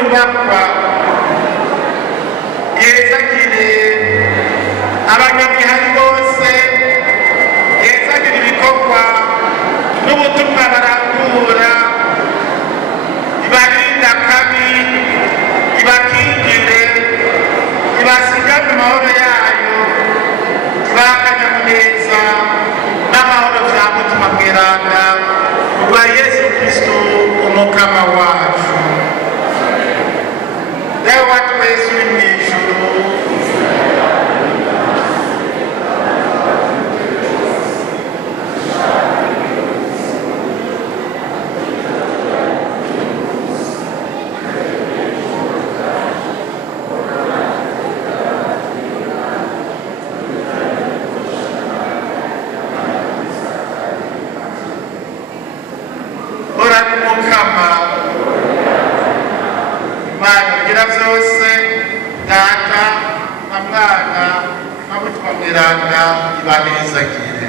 Ry'Inyubakwa ihezagire abanyamihari bose, ihezagire ibikorwa n'ubutumwa barangura, ibarinde akabi, ibakingire, ibasigane amahoro yayo, ibahe akanyamuneza n'amahoro vya mutima mweranda kubwa Yesu Kristo umukama wacu. Leo watu Yesu uri mw'ijuru, umukama Imana igira vyose, Data na Mwana na Mutima mweranda ibahezagire.